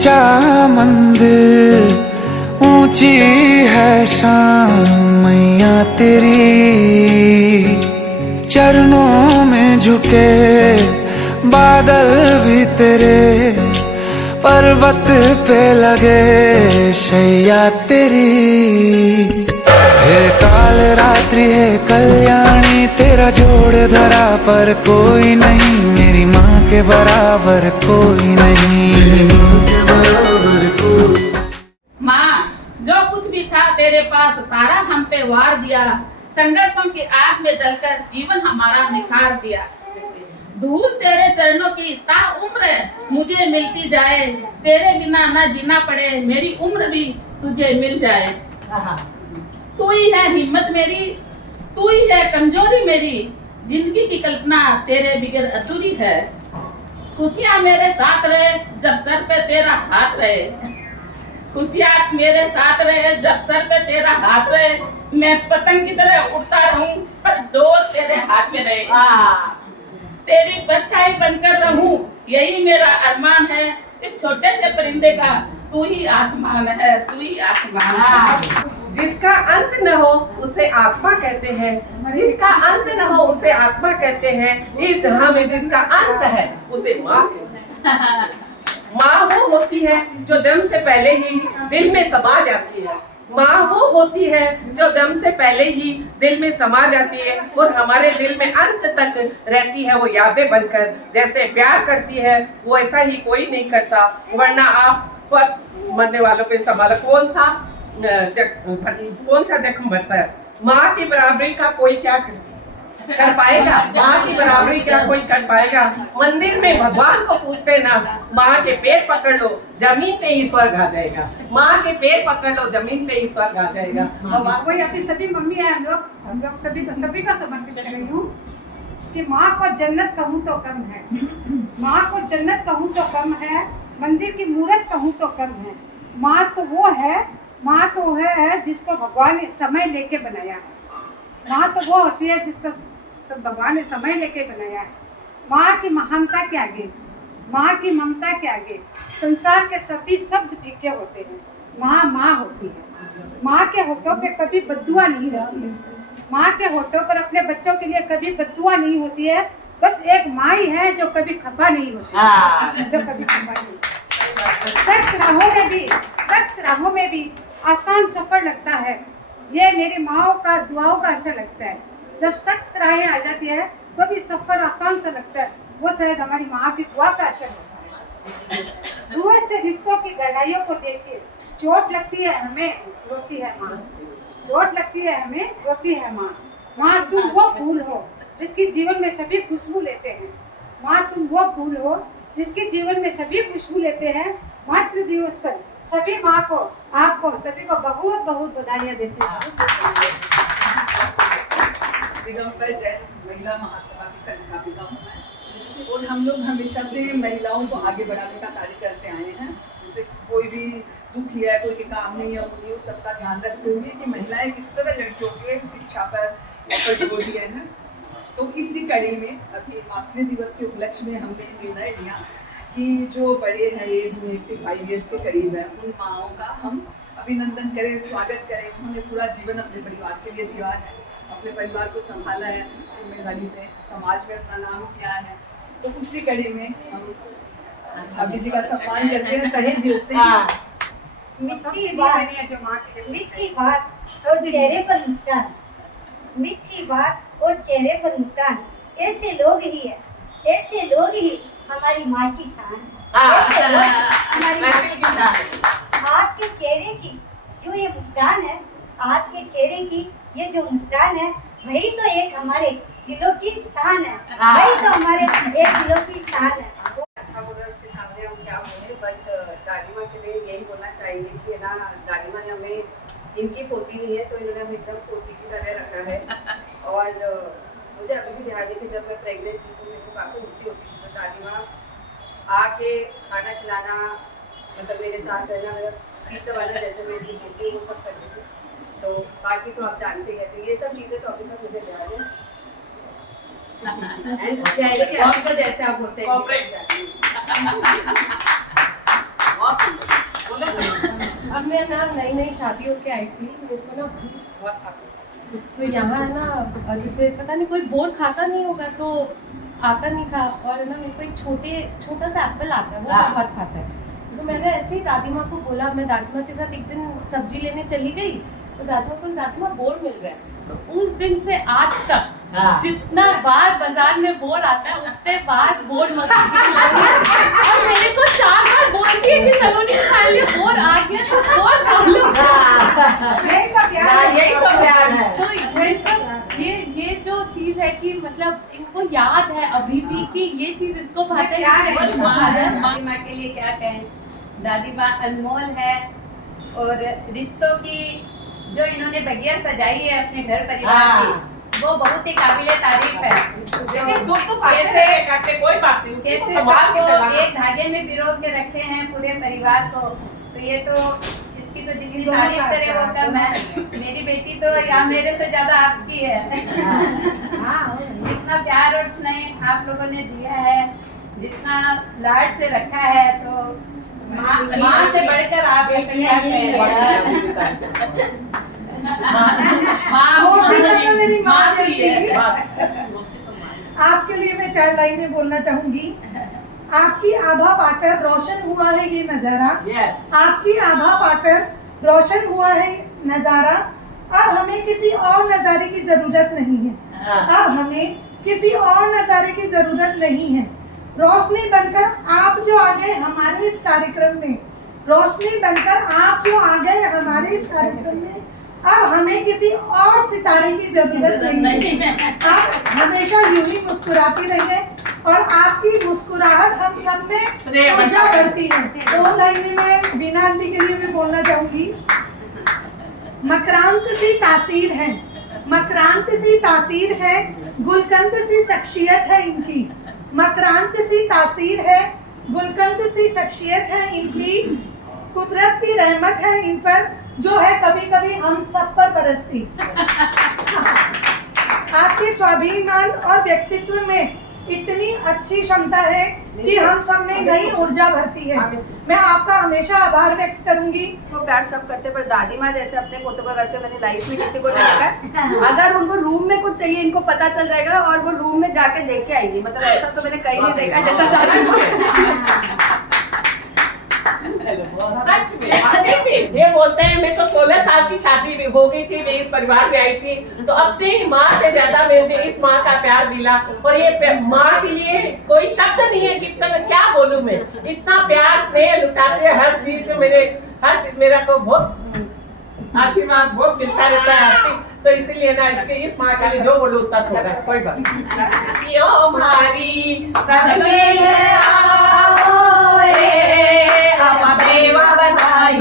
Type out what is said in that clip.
ऊंचा मंदिर, ऊंची है शान मैया तेरी, चरणों में झुके बादल भी तेरे, पर्वत पे लगे शैया तेरी। हे काल रात्रि है कल्याणी, तेरा जोड़ धरा पर कोई नहीं, मेरी माँ के बराबर कोई नहीं। माँ, जो कुछ भी था तेरे पास सारा हम पे वार दिया, संघर्षों की आग में जलकर जीवन हमारा निखार दिया। धूल तेरे चरणों की ता उम्र मुझे मिलती जाए, तेरे बिना ना जीना पड़े मेरी उम्र भी तुझे मिल जाए। तू ही है हिम्मत मेरी, तू ही है कमजोरी मेरी, जिंदगी की कल्पना तेरे बिगर अधूरी है। खुशियाँ मेरे साथ रहे जब सर पे तेरा हाथ रहे, खुशियाँ मेरे साथ रहे जब सर पे तेरा हाथ रहे, मैं पतंग की तरह उड़ता रहूं पर डोर तेरे हाथ में रहे। तेरी परछाई बनकर रहूं यही मेरा अरमान है, इस छोटे से परिंदे का तू ही आसमान है, तू ही आसमान है। जिसका अंत न हो उसे आत्मा कहते हैं, जिसका अंत न हो उसे आत्मा कहते हैं, इस जहां में जिसका अंत है उसे माँ कहते हैं। माँ वो होती है जो जन्म से पहले ही दिल में समा जाती है, माँ वो होती है जो जन्म से पहले ही दिल में समा जाती है और हमारे दिल में अंत तक रहती है वो यादें बनकर। जैसे प्यार करती है वो ऐसा ही कोई नहीं करता, वरना आप पर मरने वालों पे संभाला कौन सा जख्म भरता है। माँ की बराबरी का कोई क्या कर पाएगा, माँ की बराबरी क्या कोई कर पाएगा। मंदिर में भगवान को पूछते ना, माँ के पैर पकड़ लो जमीन पे ही स्वर्ग आ जाएगा, माँ के पैर पकड़ लो जमीन पे ही स्वर्ग आ जाएगा। और कोई अपनी सभी मम्मी है, हम लोग सभी का समर्पित कर रही हूँ कि माँ को जन्नत कहूँ तो कम है, माँ को जन्नत कहूँ तो कम है, मंदिर की मूर्त कहूँ तो कम है। माँ तो वो है जिसको भगवान ने समय लेके बनाया है, माँ तो वो होती है जिसको भगवान ने समय लेके बनाया है। माँ की महानता के आगे, माँ की ममता के आगे संसार के सभी शब्द फीके होते हैं। माँ माँ होती है, माँ के होठों पे कभी बद्दुआ नहीं होती है, माँ के होठों पर अपने बच्चों के लिए कभी बद्दुआ नहीं होती है। बस एक माँ ही है जो कभी खफा नहीं होती, जो कभी खफा नहीं। सख्त राहों में भी आसान सफर लगता है, ये मेरी माँओं का दुआओं का असर लगता है। जब सख्त राहें आ जाती है तो भी सफर आसान सा लगता है, वो शायद हमारी माँ की दुआ का असर होता है। धुएं से रिश्तों की गहराइयों को देखिए, चोट लगती है हमें रोती है माँ, चोट लगती है हमें रोती है माँ। माँ तुम वो फूल हो जिसकी जीवन में सभी खुशबू लेते हैं, माँ तुम वो फूल हो जिसके जीवन में सभी खुशबू लेते हैं। मातृ दिवस पर सभी माँ को, आपको सभी को बहुत बहुत बधाइयाँ देते हैं। दिगंबर जैन महिला महासभा की संस्थापिका हूँ मैं, और हम लोग हमेशा से महिलाओं को आगे बढ़ाने का कार्य करते आए हैं। जैसे कोई भी दुख है, कोई के काम नहीं है, उन्हें उस सबका ध्यान रखते हुए कि महिलाएं किस तरह लड़कियों के शिक्षा पर जोर दिए हैं। तो इसी कड़ी में अभी मातृ दिवस के उपलक्ष्य में हमने निर्णय लिया कि जो बड़े हैं एज में 85 ईयर्स के करीब है, उन माँओं का हम अभिनंदन करें, स्वागत करें। उन्होंने पूरा जीवन अपने परिवार के लिए दिया है, अपने परिवार को संभाला है, जिम्मेदारी से समाज में अपना नाम किया है। तो उसी कड़ी में हम भाभी जी का सम्मान करते हैं तहे दिल से। मीठी बात और चेहरे पर मुस्कान, मीठी बात और चेहरे पर मुस्कान, ऐसे लोग ही है, ऐसे लोग ही हमारी माँ की शान है, हमारी माँ की शान। आपके चेहरे की जो ये मुस्कान है, आपके चेहरे की ये जो मुस्कान है, वही तो एक हमारे दिलों की शान है, वही तो हमारे एक दिलों की शान है। अच्छा बोला, इसके सामने हम क्या बोले, बट दादी माँ के लिए यही बोलना चाहिए कि ना, दादी माँ ने हमें, इनकी पोती नहीं है तो इन्होंने हमें एकदम पोती की तरह रखा है। और मुझे अभी भी ध्यान है कि जब मैं प्रेग्नेंट थी तो मेरे को काफ़ी उल्टी होती थी, तो दादी माँ आके खाना खिलाना, मतलब मेरे साथ रहना, मेरा पीछे वाला जैसे मेरी होती है वो सब करती थी। तो बाकी तो आप जानते हैं, तो ये सब चीज़ें तो अभी तक मुझे ध्यान है। एंड चेहरे के तो जैसे आप होते हैं मैं ना नई नई शादी होके आई थी, मेरे को ना फ्रूट्स बहुत खाते, तो यहाँ है ना जैसे पता नहीं कोई बोर खाता नहीं होगा तो आता नहीं था, और ना मेरे को एक छोटा सा एप्पल आता है, वो बहुत खाता है। तो मैंने ऐसे ही दादी माँ को बोला, मैं दादी माँ के साथ एक दिन सब्जी लेने चली गई, तो दादी माँ बोर मिल रहा है। तो उस दिन से आज तक जितना बार बाजार में बोर आता है उतने बार बोर और मेरे को 4 बार बोलती है कि सलोनी खाने लिए बोर आ गया तो बोर खा लो। यही तो प्यार यही तो प्यार है। तो ये सब ये जो चीज है कि मतलब इनको याद है अभी भी कि ये चीज इसको भाते हैं। दादी माँ के लिए क्या कहें, दादी माँ अनमोल है, और रिश्तों की जो इन्होंने बगिया सजाई है अपने घर परिवार की, वो बहुत ही काबिले तारीफ है। कैसे कोई बात नहीं, कैसे संभाल के सबको चलाना। एक धागे में पिरो के रखे हैं पूरे परिवार को, तो ये तो इसकी तो जितनी तारीफ करे वो कम है। मेरी बेटी तो यहाँ मेरे से ज्यादा आपकी है। जितना प्यार और स्नेह आप लोगों ने दिया है, जितना लाड से रखा है, तो माँ से बढ़कर आप आपके लिए मैं 4 लाइनें बोलना चाहूंगी। आपकी आभा पाकर रोशन हुआ है ये नजारा, आपकी आभा पाकर रोशन हुआ है नजारा, अब हमें किसी और नजारे की जरूरत नहीं है, अब हमें किसी और नजारे की जरूरत नहीं है। रोशनी बनकर आप जो आ गए हमारे इस कार्यक्रम में, रोशनी बनकर आप जो आ गए हमारे इस कार्यक्रम में, अब हमें किसी और सितारे की जरूरत नहीं है। आप हमेशा यूं ही मुस्कुराती रहिए और आपकी मुस्कुराहट हम सब में ऊर्जा बढ़ती है। 2 लाइनें मैं बीना आंटी के लिए भी बोलना चाहूंगी। मकरांत सी तासीर है, मकरांत सी तासीर है, गुलकंद सी शख्सियत है इनकी, मकरांत सी तासीर है, गुलकंद सी शख्सियत है इनकी, कुदरत की रहमत है इन पर जो है कभी कभी हम सब पर बरसती। आपके स्वाभिमान और व्यक्तित्व में इतनी अच्छी क्षमता है कि हम सब में नई ऊर्जा भरती है। मैं आपका हमेशा आभार व्यक्त करूंगी। वो प्यार सब करते, पर दादी माँ जैसे अपने पोतों का करते मैंने लाइफ में किसी को नहीं देखा। अगर उनको रूम में कुछ चाहिए इनको पता चल जाएगा और वो रूम में जाके लेके आएंगी, मतलब ऐसा तो मैंने कहीं नहीं देखा जैसा दादी माँ। सच में ये बोलते हैं, मैं तो 16 साल की शादी भी हो गई थी, मैं इस परिवार में आई थी, तो अपनी माँ से ज्यादा मुझे इस माँ का प्यार मिला। और ये माँ के लिए कोई शब्द नहीं है, कितना क्या बोलूं मैं, इतना प्यार स्नेह लुटाते हैं हर चीज में। हर चीज मेरा को बहुत आशीर्वाद बहुत मिलता रहता है आपकी, तो इसीलिए ना इसके इस माँ के लिए जो बोलो उतना थोड़ा है, कोई बात नहीं। यो हमारी देवा बधाई